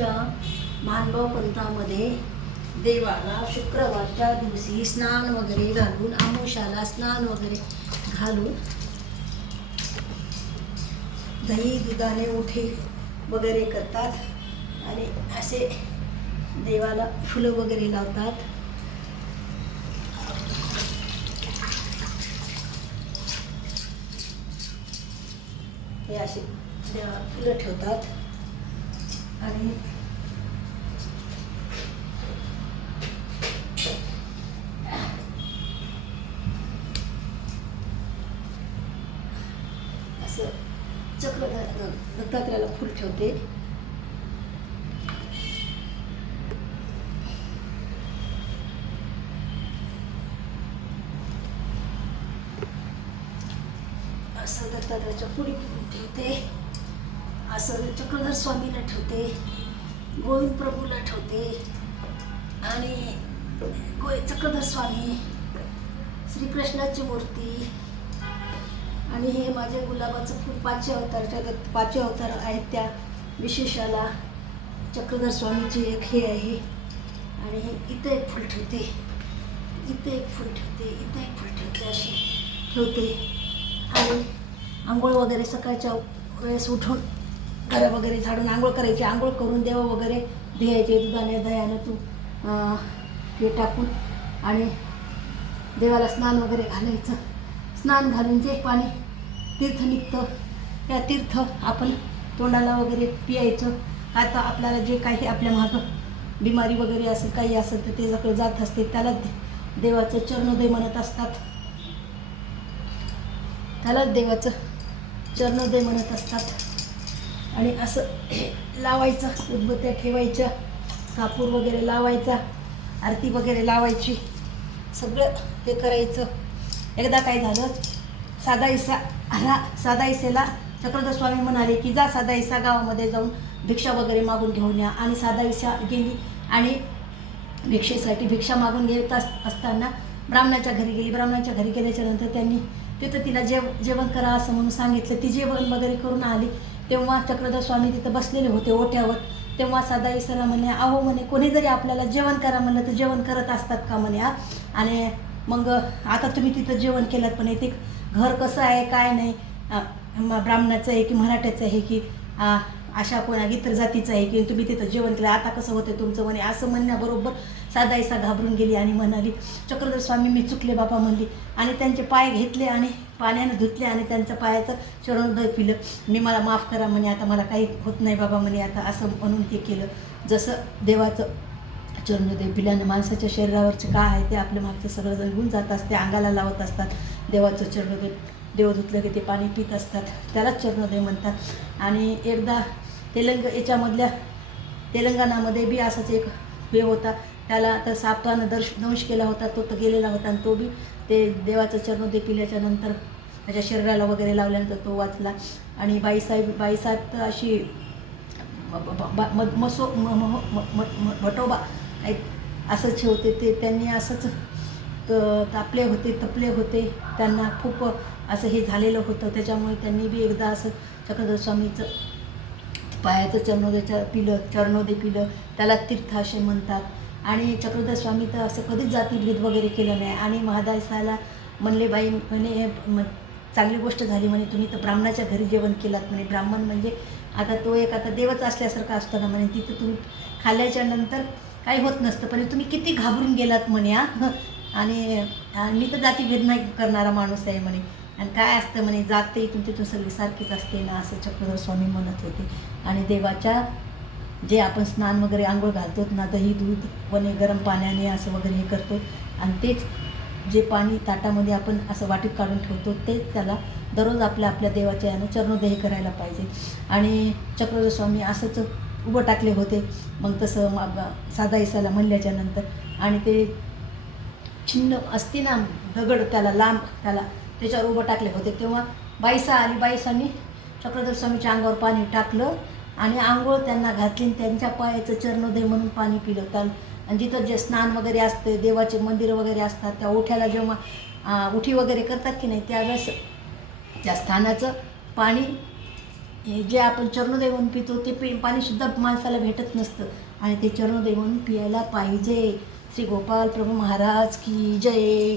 आमच्या मानभाव पंथामध्ये देवाला शुक्रवारच्या दिवशी स्नान वगैरे घालून, आमोशाला स्नान वगैरे घालून दही दुधाने उठे वगैरे करतात आणि असे देवाला फुलं वगैरे लावतात. हे असे देवाला फुलं ठेवतात आणि असं चक्रधर दत्तात्रेयाला फुल ठेवते. असं दत्तात्रेयाच्या पुढे ठेवते, असं चक्रधर स्वामीला ठेवते, गोविंद प्रभूला ठेवते आणि चक्रधर स्वामी, श्रीकृष्णाची मूर्ती आणि हे माझ्या गुलाबाचं फूल पाचव्या अवतार आहेत त्या विशेषाला चक्रधर स्वामीची एक हे आहे. आणि हे इथं एक फूल ठेवते, इथे एक फूल ठेवते, इथे एक फूल ठेवते, अशी ठेवते. आणि आंघोळ वगैरे सकाळच्या वेळेस उठून घरं वगैरे झाडून आंघोळ करायची, आंघोळ करून देव वगैरे द्यायचे, दुधाने दह्यानं तू हे टाकून आणि देवाला स्नान वगैरे घालायचं. स्नान घालून जे पाणी तीर्थ निघतं त्या तीर्थ आपण तोंडाला वगैरे पियायचं. आता आपल्याला जे काही आपल्या मागं बिमारी वगैरे असेल, काही असेल तर ते सगळं जात असते. त्याला देवाचं चरणोदय म्हणत असतात, त्यालाच देवाचं चरणोदय म्हणत असतात. आणि असं लावायचं, उदबत्त्या ठेवायच्या, कापूर वगैरे लावायचा, आरती वगैरे लावायची, सगळं हे करायचं. एकदा काय झालं, साधा इसेला चक्रधर स्वामी म्हणाले की जा साधा इसा गावामध्ये जाऊन भिक्षा वगैरे मागून घेऊन या. आणि साधा इसा गेली आणि भिक्षेसाठी भिक्षा मागून येत असताना ब्राह्मणाच्या घरी गेली. ब्राह्मणाच्या घरी गेल्याच्या नंतर त्यांनी तिथं तिला जेवण करा असं म्हणून सांगितलं. ती जेवण वगैरे करून आली तेव्हा चक्रधर स्वामी तिथं बसलेले होते ओट्यावर. तेव्हा साधा इसाला म्हणे, अहो म्हणे, कोणी जरी आपल्याला जेवण करा म्हणलं तर जेवण करत असतात का म्हणे. आणि मग आता तुम्ही तिथं जेवण केलं पण ते घर कसं आहे काय नाही, ब्राह्मणाचं आहे की मराठ्याचं आहे की अशा कोणा इतर जातीचं आहे की तुम्ही तिथं जेवण केलं, आता कसं होतं तुमचं म्हणे. असं म्हणण्याबरोबर साधा इसा घाबरून गेली आणि म्हणाली, चक्रधर स्वामी मी चुकले बाबा म्हणली. आणि त्यांचे पाय घेतले आणि पाण्यानं धुतले आणि त्यांच्या पायाचं चरणोदय पिलं. मला माफ करा म्हणे, आता मला काही होत नाही बाबा म्हणे आता, असं म्हणून हे केलं. जसं देवाचं चरणोदय पिल्यानं माणसाच्या शरीरावरचे काय आहे ते आपल्या मागचं सगळं निघून जात असते, अंगाला लावत असतात. देवाचं चरणोदय देव धुतलं की ते पाणी पित असतात, त्यालाच चरणोदय म्हणतात. आणि एकदा तेलंगणामध्ये बी असाच एक हे होता, त्याला तर सापानं दंश केला होता, तो तर गेलेला होता आणि तो बी ते देवाचं चरणोदय पिल्याच्या नंतर त्याच्या शरीराला वगैरे लावल्यानंतर तो वाचला. आणि बाईसाहेब तर अशी भटोबा असंच होते, ते त्यांनी असंच तपले होते, त्यांना खूप असं हे झालेलं होतं. त्याच्यामुळे त्यांनी बी एकदा असं चक्रधर स्वामीचं पायाचं चरणोदय पिलं, त्याला तीर्थ असे म्हणतात. आणि चक्रधर स्वामी तर असं कधीच जातीभेद वगैरे केलं नाही. आणि महादासाला म्हणले, बाई म्हणे चांगली गोष्ट झाली म्हणे, तुम्ही तर ब्राह्मणाच्या घरी जेवण केलात म्हणे. ब्राह्मण म्हणजे आता तो एक आता देवच असल्यासारखा असतो ना म्हणे, तिथं तुम्ही खाल्ल्याच्या नंतर काही होत नसतं, पण तुम्ही किती घाबरून गेलात म्हणे. आणि मी तर जातीभेद नाही करणारा माणूस आहे म्हणे. आणि काय असतं म्हणे, जाते तुमची सगळी सारखीच असते ना, असं चक्रधर स्वामी म्हणत होते. आणि देवाच्या जे आपण स्नान वगैरे आंघोळ घालतो ना, दही दूध वने गरम पाण्याने असं वगैरे हे करतो, आणि तेच जे पाणी ताटामध्ये आपण असं वाटीत काढून ठेवतो ते त्याला दररोज आपल्या देवाच्या यानं चरणोदय करायला पाहिजे. आणि चक्रधर स्वामी असंच उभं टाकले होते. मग तसं साधा इसाला म्हणल्याच्या नंतर आणि ते छिन्न असते ना दगड, त्याला लांब त्याच्यावर उभं टाकले होते. तेव्हा बाईसा आली, बाईसांनी चक्रधर स्वामीच्या अंगावर पाणी टाकलं आणि आंघोळ त्यांना घातली, त्यांच्या पायाचं चरणोदय म्हणून पाणी पिलं. आणि जिथं जे स्नान वगैरे असते, देवाचे मंदिर वगैरे असतात, त्या ओठ्याला जेव्हा उठी वगैरे करतात की नाही, त्यावेळेस त्या स्थानाचं पाणी हे जे आपण चरणोदय म्हणून पितो ते पाणीसुद्धा माणसाला भेटत नसतं आणि ते चरणोदय म्हणून पियायला पाहिजे. श्री गोपाल प्रभू महाराज की जय.